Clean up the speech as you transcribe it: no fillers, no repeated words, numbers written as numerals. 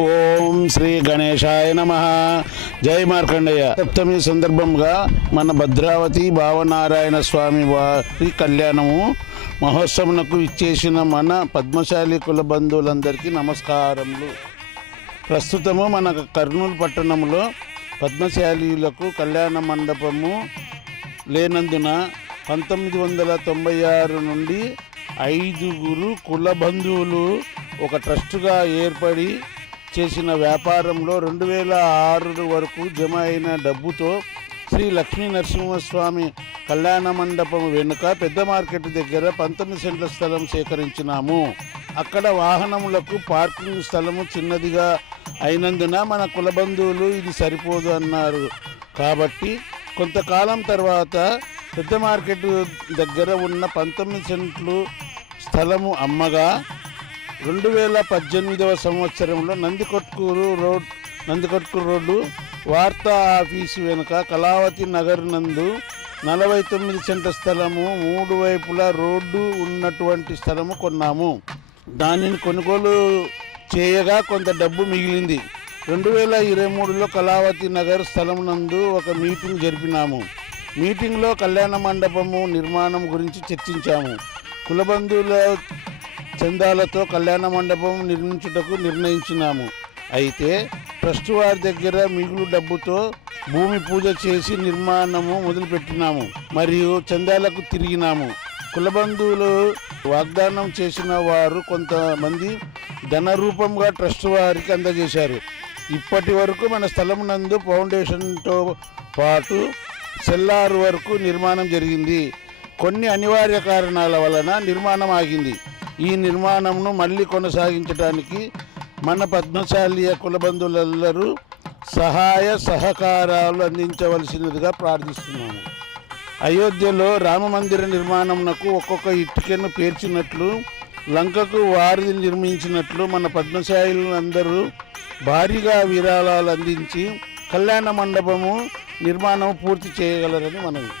ఓం శ్రీ గణేశాయ నమః. జై మార్కండేయ. సప్తమి సందర్భంగా మన భద్రావతి భావనారాయణ స్వామి వారి కళ్యాణము మహోత్సవంకు ఇచ్చేసిన మన పద్మశాలి కుల బంధువులందరికీ నమస్కారములు. ప్రస్తుతము మన కర్నూలు పట్టణంలో పద్మశాలీలకు కళ్యాణ మండపము లేనందున 1996 నుండి 5 కుల బంధువులు ఒక ట్రస్టుగా ఏర్పడి చేసిన వ్యాపారంలో 2006 వరకు జమ అయిన డబ్బుతో శ్రీ లక్ష్మీ నరసింహస్వామి కళ్యాణ మండపం వెనుక పెద్ద మార్కెట్ దగ్గర 19 సెంట్ల స్థలం సేకరించినాము. అక్కడ వాహనములకు పార్కింగ్ స్థలము చిన్నదిగా అయినందున మన కుల బంధువులు ఇది సరిపోదు అన్నారు. కాబట్టి కొంతకాలం తర్వాత పెద్ద మార్కెట్ దగ్గర ఉన్న 19 సెంట్లు స్థలము అమ్మగా 2018వ సంవత్సరంలో నందికొట్కూరు రోడ్డు వార్తా ఆఫీసు వెనుక కళావతి నగర్ నందు 49 సెంట్ల స్థలము 3 వైపులా రోడ్డు ఉన్నటువంటి స్థలము కొన్నాము. దానిని కొనుగోలు చేయగా కొంత డబ్బు మిగిలింది. 2023లో కళావతి నగర్ స్థలం నందు ఒక మీటింగ్ జరిపినాము. మీటింగ్లో కళ్యాణ మండపము నిర్మాణం గురించి చర్చించాము. కులబంధువుల చందాలతో కళ్యాణ మండపం నిర్మించుటకు నిర్ణయించినాము. అయితే ట్రస్ట్ వారి దగ్గర మిగులు డబ్బుతో భూమి పూజ చేసి నిర్మాణము మొదలుపెట్టినాము మరియు చందాలకు తిరిగినాము. కులబంధువులు వాగ్దానం చేసిన వారు కొంతమంది ధన రూపంగా ట్రస్ట్ వారికి అందజేశారు. ఇప్పటి వరకు మన స్థలం నందు ఫౌండేషన్తో పాటు సెల్లార్ వరకు నిర్మాణం జరిగింది. కొన్ని అనివార్య కారణాల వలన నిర్మాణం ఆగింది. ఈ నిర్మాణంను మళ్ళీ కొనసాగించడానికి మన పద్మశాలి కులబంధువులందరూ సహాయ సహకారాలు అందించవలసినదిగా ప్రార్థిస్తున్నాము. అయోధ్యలో రామమందిర నిర్మాణంకు ఒక్కొక్క ఇటుకను పేర్చినట్లు లంకకు వారిని నిర్మించినట్లు మన పద్మశాలీలందరూ భారీగా విరాళాలు అందించి కళ్యాణ మండపము నిర్మాణం పూర్తి చేయగలరని మనవి.